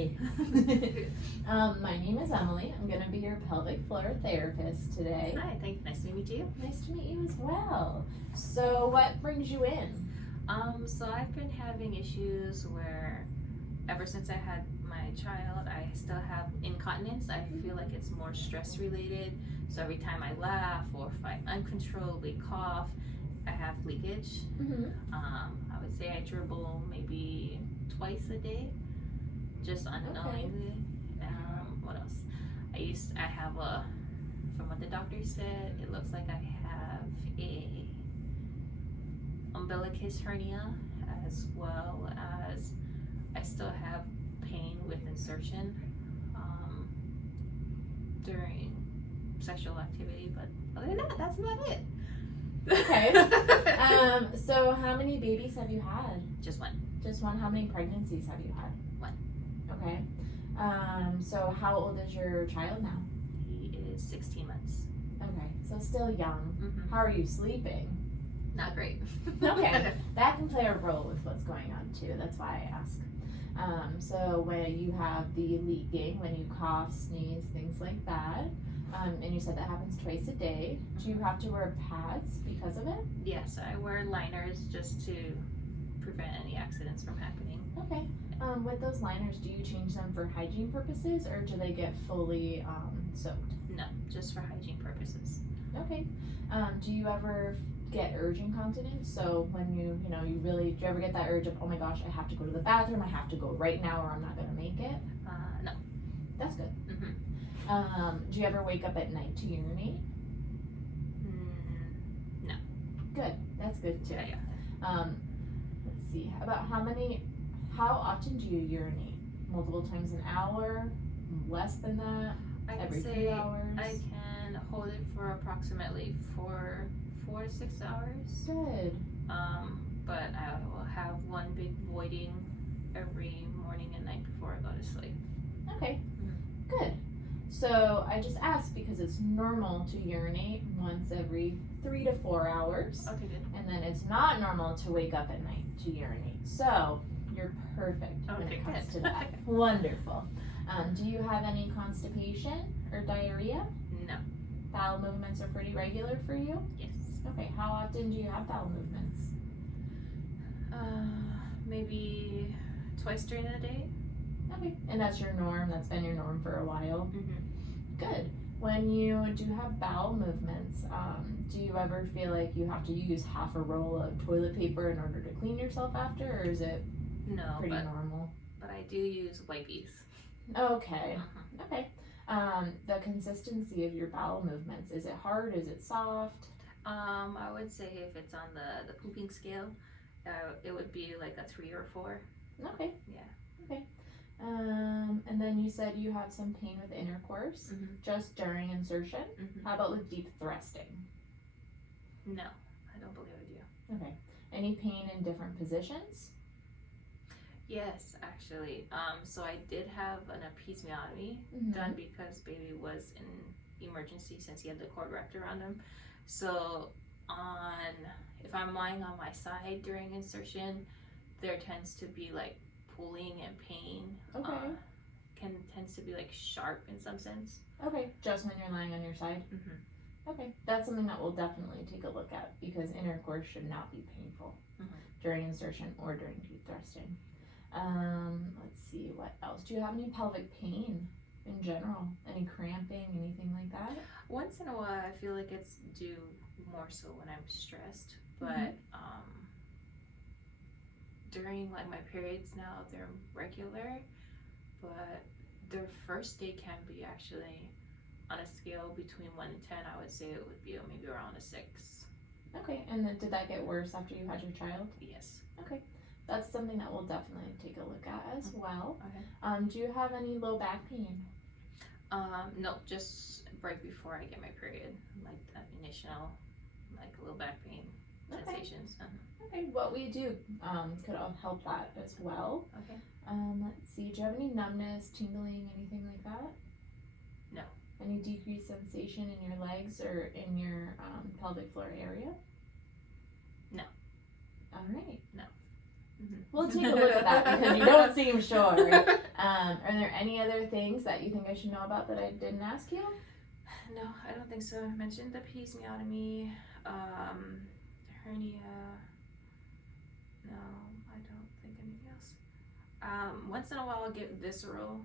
Hey. My name is Emily. I'm going to be your pelvic floor therapist today. Hi, nice to meet you. Nice to meet you as well. So what brings you in? So I've been having issues where ever since I had my child, I still have incontinence. I feel like it's more stress related. So every time I laugh or if I uncontrollably cough, I have leakage. I would say I dribble maybe twice a day, just unknowingly. What else? I have from what the doctor said, it looks like I have a umbilicus hernia, as well as I still have pain with insertion during sexual activity, but other than that, that's about it. Okay. So how many babies have you had? Just one. Just one. How many pregnancies have you had? One. Okay. So how old is your child now? He is 16 months. Okay, so still young. How are you sleeping? Not great. Okay, that can play a role with what's going on too. That's why I ask. So when you have the leaking, when you cough, sneeze, things like that, and you said that happens twice a day, do you have to wear pads because of it? Yes, I wear liners just to prevent any accidents from happening. Okay. With those liners, do you change them for hygiene purposes or do they get fully soaked? No, just for hygiene purposes. Okay. Do you ever get urge incontinence? So when you do you ever get that urge of, oh my gosh, I have to go to the bathroom, I have to go right now or I'm not gonna make it? No. That's good. Do you ever wake up at night to urinate? No. Good. That's good too. Yeah. Let's see. How often do you urinate? Multiple times an hour? Less than that? Every few hours? I can hold it for approximately 4 to 6 hours. Good. But I will have one big voiding every morning and night before I go to sleep. Okay. Good. So I just asked because it's normal to urinate once every 3 to 4 hours. Okay, good. And then it's not normal to wake up at night to urinate. So you're perfect when it comes to that. Wonderful. Do you have any constipation or diarrhea? No. Bowel movements are pretty regular for you? Yes. Okay, how often do you have bowel movements? Maybe twice during the day. Okay, and that's your norm? That's been your norm for a while? Good. When you do have bowel movements, do you ever feel like you have to use half a roll of toilet paper in order to clean yourself after, or is it pretty normal? But I do use wipies. Okay. Okay. The consistency of your bowel movements, is it hard? Is it soft? I would say if it's on the pooping scale, it would be like a 3 or 4. Okay. Yeah. Okay. And then you said you have some pain with intercourse just during insertion. How about with deep thrusting? No, I don't believe I do. Okay. Any pain in different positions? Yes, actually. So I did have an episiotomy done because baby was in emergency since he had the cord wrapped around him. So if I'm lying on my side during insertion, there tends to be like pulling and pain. Okay. Tends to be like sharp in some sense. Okay, just when you're lying on your side? Okay, that's something that we'll definitely take a look at because intercourse should not be painful during insertion or during deep thrusting. Let's see, what else? Do you have any pelvic pain in general? Any cramping, anything like that? Once in a while, I feel like it's due more so when I'm stressed, but during like my periods now, they're regular, but their first day can be actually on a scale between 1 and 10. I would say it would be maybe around a 6. Okay, and then did that get worse after you had your child? Yes. Okay, that's something that we'll definitely take a look at as well. Okay. Do you have any low back pain? No, just right before I get my period, like that initial, like low back pain sensations. Okay, what we do could help that as well. Okay. Let's see, do you have any numbness, tingling, anything like that? No. Any decreased sensation in your legs or in your pelvic floor area? No. All right. No. We'll take a look at that because you don't seem sure. Are there any other things that you think I should know about that I didn't ask you? No, I don't think so. I mentioned the episiotomy, hernia. No, I don't think anything else. Once in a while I'll get visceral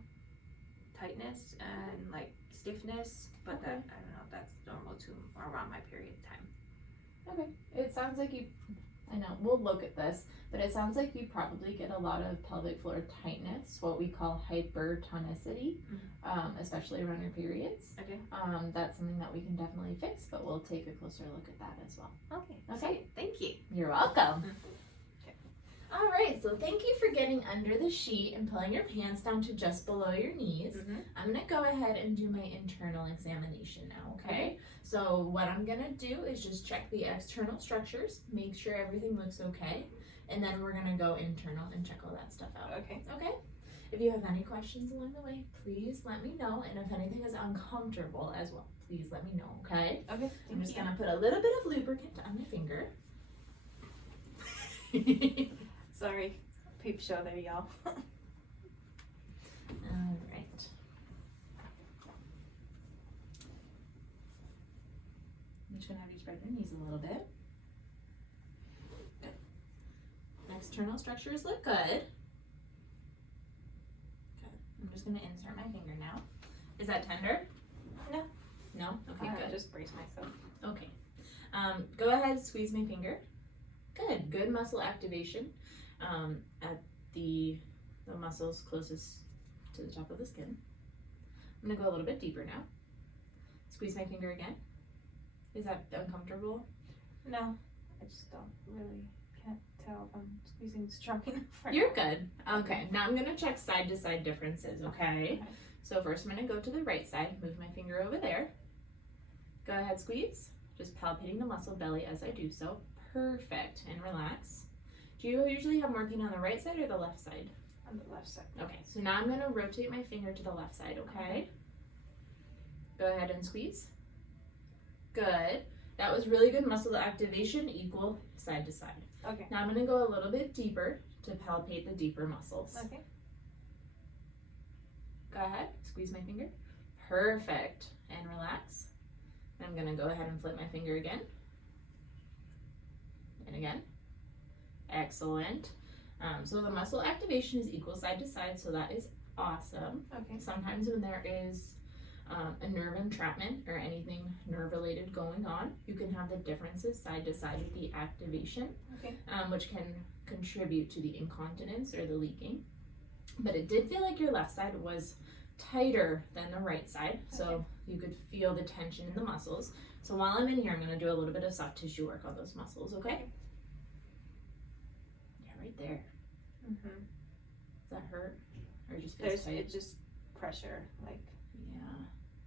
tightness and like stiffness, but that, I don't know, that's normal to around my period time. Okay. It sounds like you, I know, we'll look at this, but it sounds like you probably get a lot of pelvic floor tightness, what we call hypertonicity, especially around your periods. Okay. That's something that we can definitely fix, but we'll take a closer look at that as well. Okay. Okay. Thank you. You're welcome. All right, so thank you for getting under the sheet and pulling your pants down to just below your knees. I'm gonna go ahead and do my internal examination now, okay? So what I'm gonna do is just check the external structures, make sure everything looks okay, and then we're gonna go internal and check all that stuff out. Okay. Okay? If you have any questions along the way, please let me know, and if anything is uncomfortable as well, please let me know, okay? Okay. I'm just gonna put a little bit of lubricant on my finger. Sorry, peep show there, y'all. All right. I'm just gonna have you spread your knees a little bit. Good. External structures look good. Good. I'm just gonna insert my finger now. Is that tender? No. No? Okay, good. Just brace myself. Okay. Go ahead, squeeze my finger. Good. Good muscle activation at the muscles closest to the top of the skin. I'm gonna go a little bit deeper now. Squeeze my finger again. Is that uncomfortable? No, I just can't tell if I'm squeezing strong enough. You're good. Okay, now I'm gonna check side to side differences, okay? So first I'm gonna go to the right side, move my finger over there. Go ahead, squeeze. Just palpating the muscle belly as I do so. Perfect, and relax. Do you usually have working on the right side or the left side? On the left side. Okay, so now I'm gonna rotate my finger to the left side, okay? Go ahead and squeeze. Good. That was really good muscle activation, equal side to side. Okay. Now I'm gonna go a little bit deeper to palpate the deeper muscles. Okay. Go ahead, squeeze my finger. Perfect, and relax. I'm gonna go ahead and flip my finger again. And again. Excellent. So the muscle activation is equal side to side, so that is awesome. Okay. Sometimes when there is a nerve entrapment or anything nerve related going on, you can have the differences side to side with the activation, which can contribute to the incontinence or the leaking. But it did feel like your left side was tighter than the right side, so you could feel the tension in the muscles. So while I'm in here, I'm going to do a little bit of soft tissue work on those muscles, okay? Yeah, right there. Does that hurt? Or just feels tight? It's just pressure, like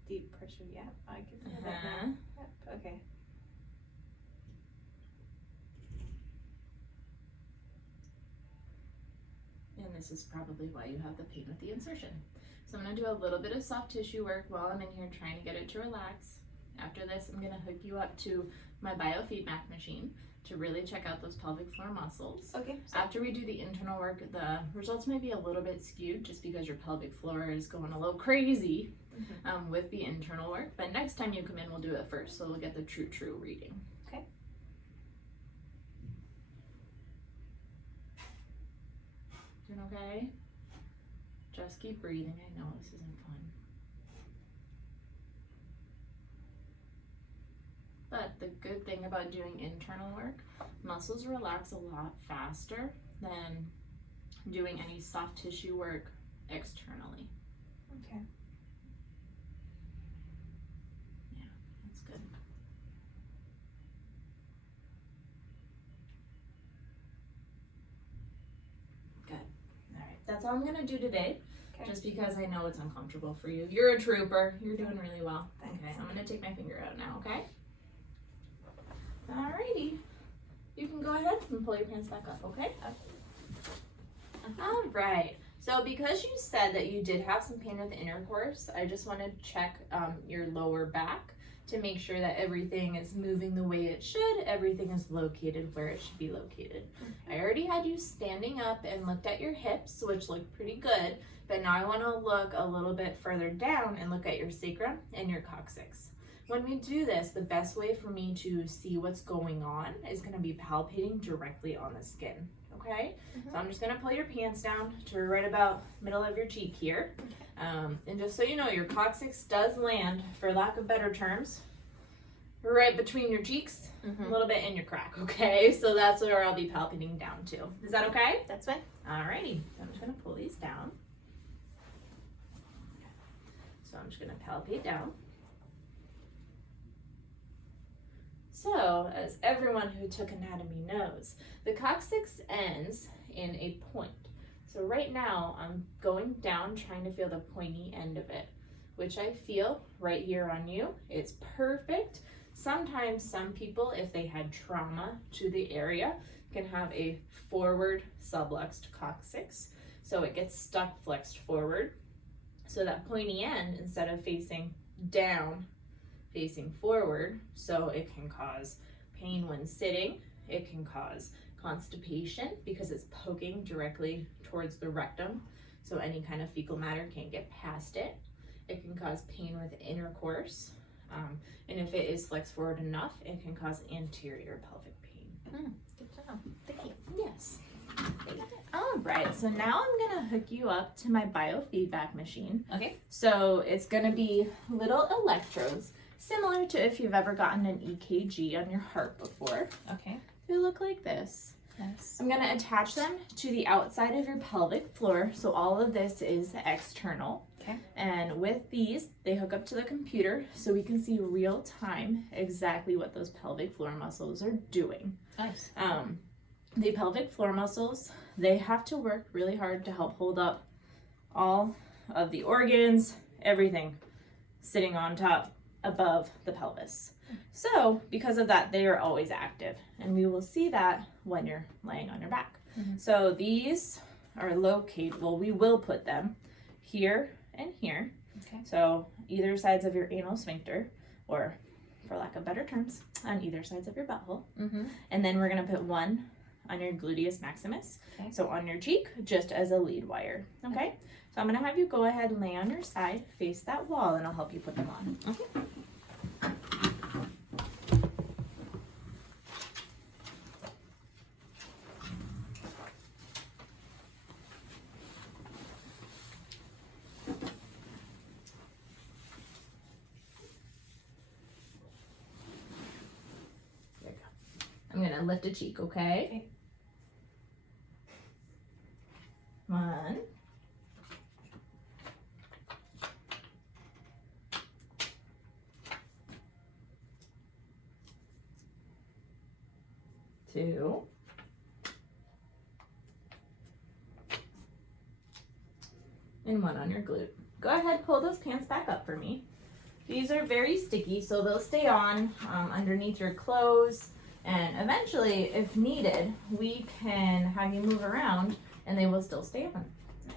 deep pressure. Yeah, I can feel that now. Yep. Okay. And this is probably why you have the pain with the insertion. So I'm going to do a little bit of soft tissue work while I'm in here trying to get it to relax. After this, I'm going to hook you up to my biofeedback machine to really check out those pelvic floor muscles. Okay. After we do the internal work, the results may be a little bit skewed just because your pelvic floor is going a little crazy with the internal work. But next time you come in, we'll do it first, so we'll get the true reading. Okay. Doing okay? Just keep breathing. I know this isn't fun. But the good thing about doing internal work, muscles relax a lot faster than doing any soft tissue work externally. Okay. Yeah, that's good. Good. All right, that's all I'm gonna do today. Okay. Just because I know it's uncomfortable for you. You're a trooper. You're doing really well. Thanks. Okay, I'm gonna take my finger out now, okay? Alrighty. You can go ahead and pull your pants back up, okay? Alright. So because you said that you did have some pain with the intercourse, I just want to check your lower back to make sure that everything is moving the way it should, everything is located where it should be located. I already had you standing up and looked at your hips, which looked pretty good, but now I want to look a little bit further down and look at your sacrum and your coccyx. When we do this, the best way for me to see what's going on is going to be palpating directly on the skin, okay? So I'm just going to pull your pants down to right about middle of your cheek here. And just so you know, your coccyx does land, for lack of better terms, right between your cheeks, a little bit in your crack, okay? So that's where I'll be palpating down to. Is that okay? That's fine. Alrighty, so I'm just gonna pull these down. So I'm just gonna palpate down. So, as everyone who took anatomy knows, the coccyx ends in a point. So right now, I'm going down trying to feel the pointy end of it, which I feel right here on you. It's perfect. Sometimes some people, if they had trauma to the area, can have a forward subluxed coccyx. So it gets stuck flexed forward. So that pointy end, instead of facing down, facing forward, so it can cause pain when sitting. It can cause constipation because it's poking directly towards the rectum, so any kind of fecal matter can't get past it. It can cause pain with intercourse, and if it is flexed forward enough, it can cause anterior pelvic pain. Good to know. Thank you. Yes. All right, so now I'm gonna hook you up to my biofeedback machine. Okay. So it's gonna be little electrodes, similar to if you've ever gotten an EKG on your heart before. Okay. They look like this. Nice. I'm gonna attach them to the outside of your pelvic floor, so all of this is external. Okay. And with these, they hook up to the computer so we can see real time exactly what those pelvic floor muscles are doing. Nice. The pelvic floor muscles, they have to work really hard to help hold up all of the organs, everything sitting on top above the pelvis. So because of that, they are always active, and we will see that when you're laying on your back. So these are located, well, we will put them here and here. Okay. So either sides of your anal sphincter, or for lack of better terms, on either sides of your butthole. And then we're gonna put one on your gluteus maximus. Okay. So on your cheek, just as a lead wire. Okay? So I'm gonna have you go ahead and lay on your side, face that wall, and I'll help you put them on. Okay. There you go. I'm gonna lift a cheek, okay? Okay. 1, 2, and 1 on your glute. Go ahead, pull those pants back up for me. These are very sticky, so they'll stay on underneath your clothes, and eventually, if needed, we can have you move around and they will still stay on. Nice.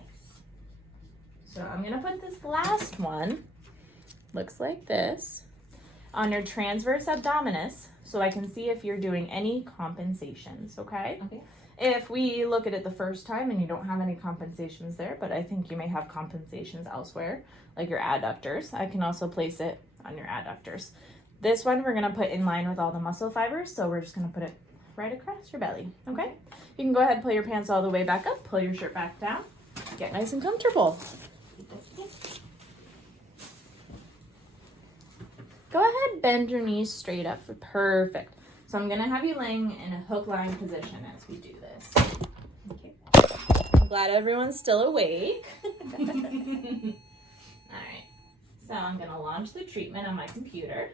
So I'm gonna put this last one, looks like this, on your transverse abdominis, so I can see if you're doing any compensations, okay? Okay. If we look at it the first time and you don't have any compensations there, but I think you may have compensations elsewhere, like your adductors, I can also place it on your adductors. This one we're gonna put in line with all the muscle fibers, so we're just gonna put it right across your belly, okay? You can go ahead and pull your pants all the way back up, pull your shirt back down, get nice and comfortable. Go ahead, bend your knees straight up for perfect. So I'm gonna have you laying in a hook lying position as we do this. Okay. I'm glad everyone's still awake. All right, so I'm gonna launch the treatment on my computer.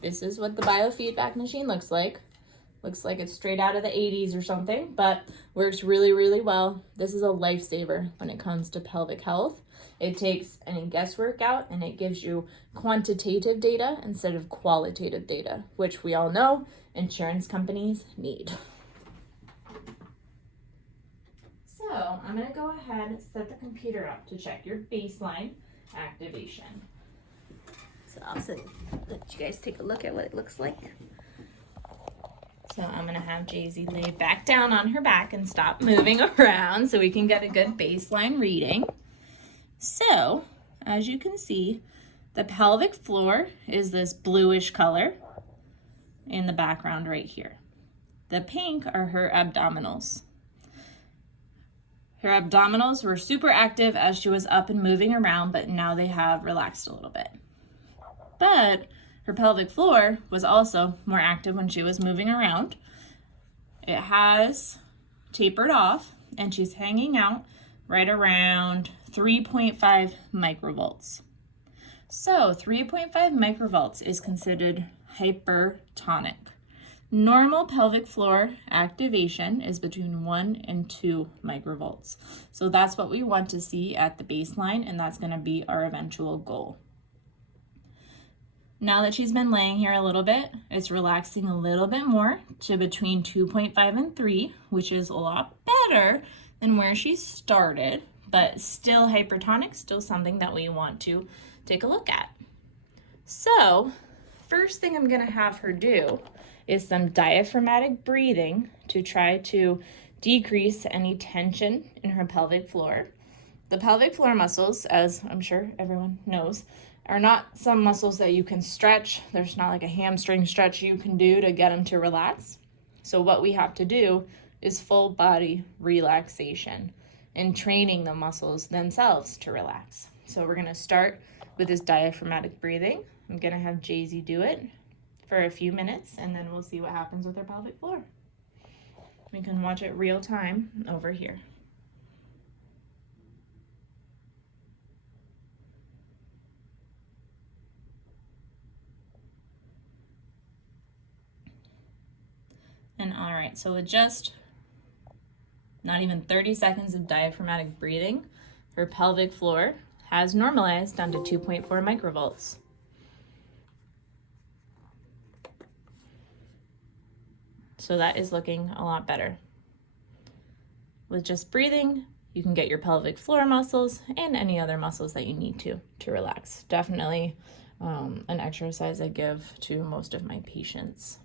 This is what the biofeedback machine looks like. Looks like it's straight out of the 80s or something, but works really, really well. This is a lifesaver when it comes to pelvic health. It takes any guesswork out and it gives you quantitative data instead of qualitative data, which we all know insurance companies need. So I'm gonna go ahead and set the computer up to check your baseline activation. So I'll let you guys take a look at what it looks like. So I'm gonna have Jay-Z lay back down on her back and stop moving around so we can get a good baseline reading. So, as you can see, the pelvic floor is this bluish color in the background right here. The pink are her abdominals. Her abdominals were super active as she was up and moving around, but now they have relaxed a little bit. But her pelvic floor was also more active when she was moving around. It has tapered off, and she's hanging out right around 3.5 microvolts. So 3.5 microvolts is considered hypertonic. Normal pelvic floor activation is between 1 and 2 microvolts. So that's what we want to see at the baseline, and that's going to be our eventual goal. Now that she's been laying here a little bit, it's relaxing a little bit more to between 2.5 and 3, which is a lot better than where she started, but still hypertonic, still something that we want to take a look at. So, first thing I'm going to have her do is some diaphragmatic breathing to try to decrease any tension in her pelvic floor. The pelvic floor muscles, as I'm sure everyone knows, are not some muscles that you can stretch. There's not like a hamstring stretch you can do to get them to relax. So what we have to do is full body relaxation and training the muscles themselves to relax. So we're gonna start with this diaphragmatic breathing. I'm gonna have Jay-Z do it for a few minutes, and then we'll see what happens with her pelvic floor. We can watch it real time over here. And all right, so with just not even 30 seconds of diaphragmatic breathing, her pelvic floor has normalized down to 2.4 microvolts. So that is looking a lot better. With just breathing, you can get your pelvic floor muscles and any other muscles that you need to relax. Definitely an exercise I give to most of my patients.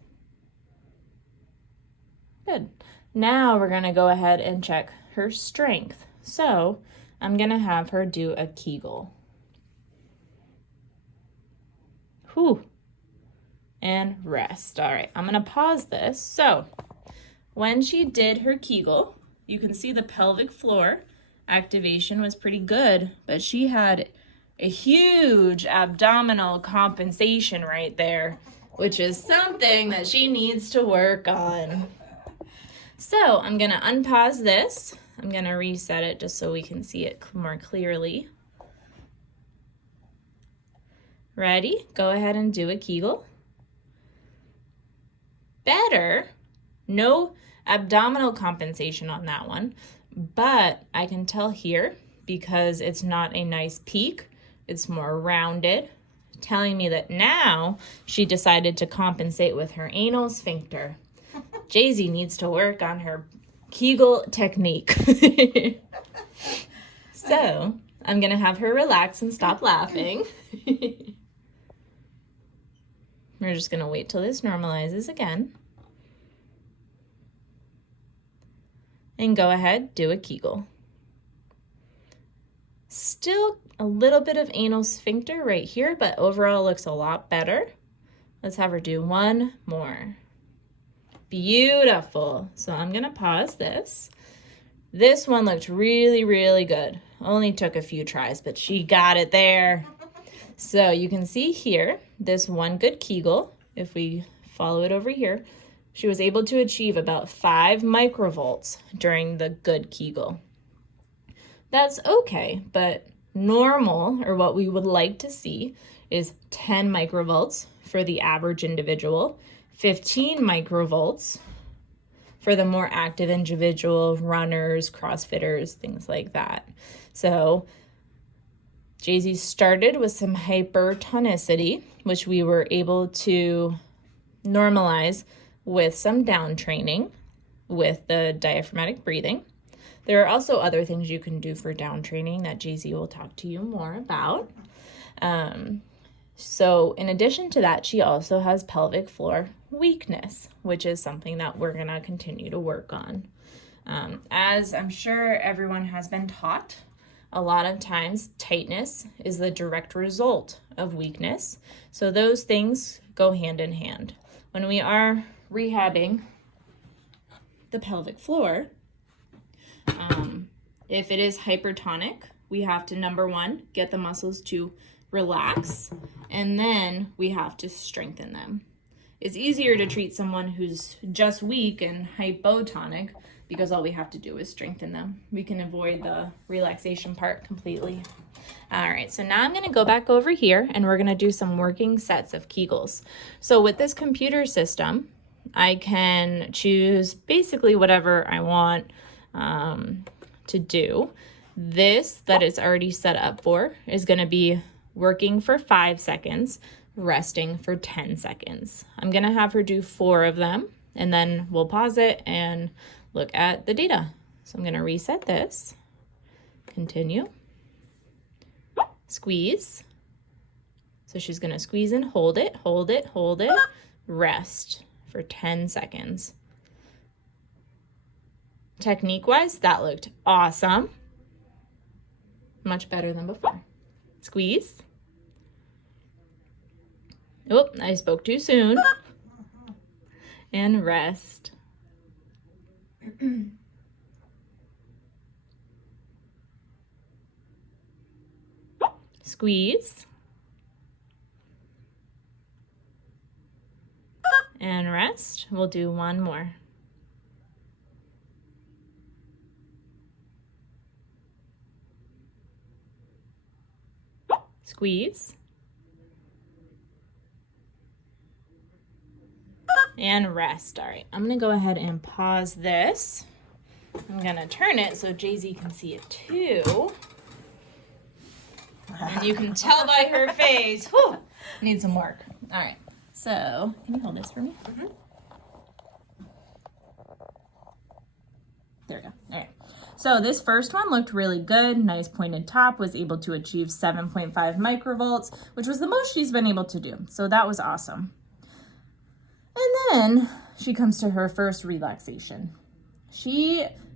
Good. Now we're gonna go ahead and check her strength. So I'm gonna have her do a Kegel. Whew. And rest. All right, I'm gonna pause this. So when she did her Kegel, you can see the pelvic floor activation was pretty good, but she had a huge abdominal compensation right there, which is something that she needs to work on. So I'm gonna unpause this. I'm gonna reset it just so we can see it more clearly. Ready? Go ahead and do a Kegel. Better. No abdominal compensation on that one, but I can tell here because it's not a nice peak, it's more rounded, telling me that now she decided to compensate with her anal sphincter. Jay-Z needs to work on her Kegel technique. So I'm gonna have her relax and stop laughing. We're just gonna wait till this normalizes again. And go ahead, do a Kegel. Still a little bit of anal sphincter right here, but overall looks a lot better. Let's have her do one more. Beautiful. So I'm gonna pause this. This one looked really, really good. Only took a few tries, but she got it there. So you can see here, this one good Kegel, if we follow it over here, she was able to achieve about 5 microvolts during the good Kegel. That's okay, but normal, or what we would like to see, is 10 microvolts for the average individual, 15 microvolts for the more active individual, runners, CrossFitters, things like that. So Jay-Z started with some hypertonicity, which we were able to normalize with some down training with the diaphragmatic breathing. There are also other things you can do for down training that Jay-Z will talk to you more about. So in addition to that, she also has pelvic floor weakness, which is something that we're going to continue to work on. As I'm sure everyone has been taught, a lot of times tightness is the direct result of weakness. So those things go hand in hand. When we are rehabbing the pelvic floor, if it is hypertonic, we have to, number one, get the muscles to relax, and then we have to strengthen them. It's easier to treat someone who's just weak and hypotonic because all we have to do is strengthen them. We can avoid the relaxation part completely. All right, so now I'm gonna go back over here and we're gonna do some working sets of Kegels. So with this computer system, I can choose basically whatever I want to do. This that it's already set up for is gonna be working for 5 seconds, resting for 10 seconds. I'm gonna have her do 4 of them and then we'll pause it and look at the data. So I'm gonna reset this, continue, squeeze. So she's gonna squeeze and hold it, hold it, hold it, rest for 10 seconds. Technique-wise, that looked awesome. Much better than before. Squeeze. Oh, I spoke too soon. And rest. Squeeze. And rest. We'll do one more. Squeeze. And rest. All right, I'm gonna go ahead and pause this. I'm gonna turn it so Jay-Z can see it too. And you can tell by her face, whew, needs some work. All right, so can you hold this for me? Mm-hmm. There we go. All right. So this first one looked really good. Nice pointed top, was able to achieve 7.5 microvolts, which was the most she's been able to do. So that was awesome. And then she comes to her first relaxation.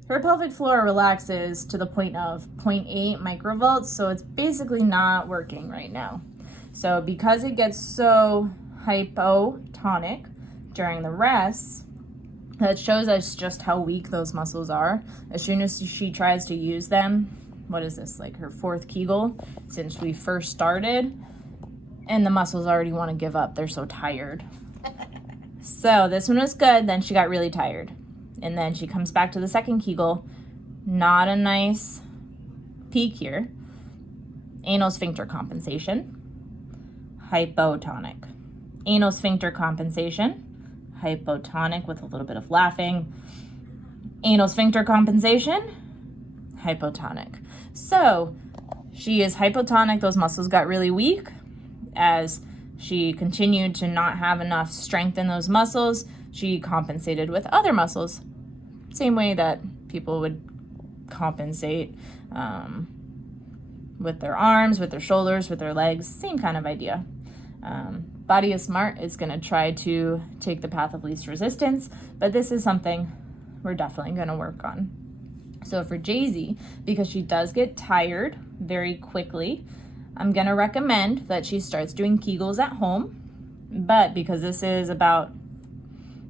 Her pelvic floor relaxes to the point of 0.8 microvolts, so it's basically not working right now. So because it gets so hypotonic during the rest, that shows us just how weak those muscles are. As soon as she tries to use them, what is this, like her 4th Kegel since we first started, and the muscles already want to give up. They're so tired. So this one was good, then she got really tired. And then she comes back to the 2nd Kegel. Not a nice peak here. Anal sphincter compensation. Hypotonic. Anal sphincter compensation. Hypotonic with a little bit of laughing. Anal sphincter compensation. Hypotonic. So she is hypotonic. Those muscles got really weak. As she continued to not have enough strength in those muscles, she compensated with other muscles. Same way that people would compensate with their arms, with their shoulders, with their legs. Same kind of idea. Body is Smart is going to try to take the path of least resistance, but this is something we're definitely going to work on. So for Jay-Z, because she does get tired very quickly, I'm going to recommend that she starts doing Kegels at home, but because this is about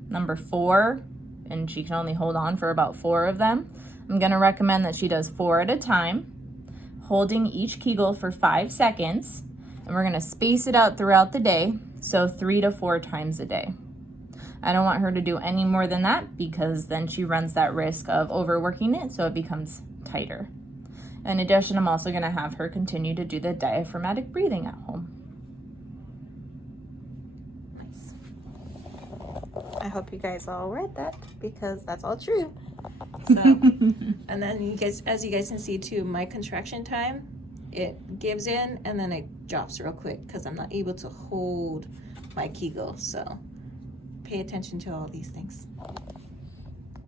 number 4 and she can only hold on for about 4 of them, I'm going to recommend that she does 4 at a time, holding each Kegel for 5 seconds, and we're going to space it out throughout the day, so 3 to 4 times a day. I don't want her to do any more than that because then she runs that risk of overworking it, so it becomes tighter. In addition, I'm also going to have her continue to do the diaphragmatic breathing at home. Nice. I hope you guys all read that because that's all true. So, and then you guys, as you guys can see too, my contraction time, it gives in and then it drops real quick because I'm not able to hold my Kegel. So pay attention to all these things.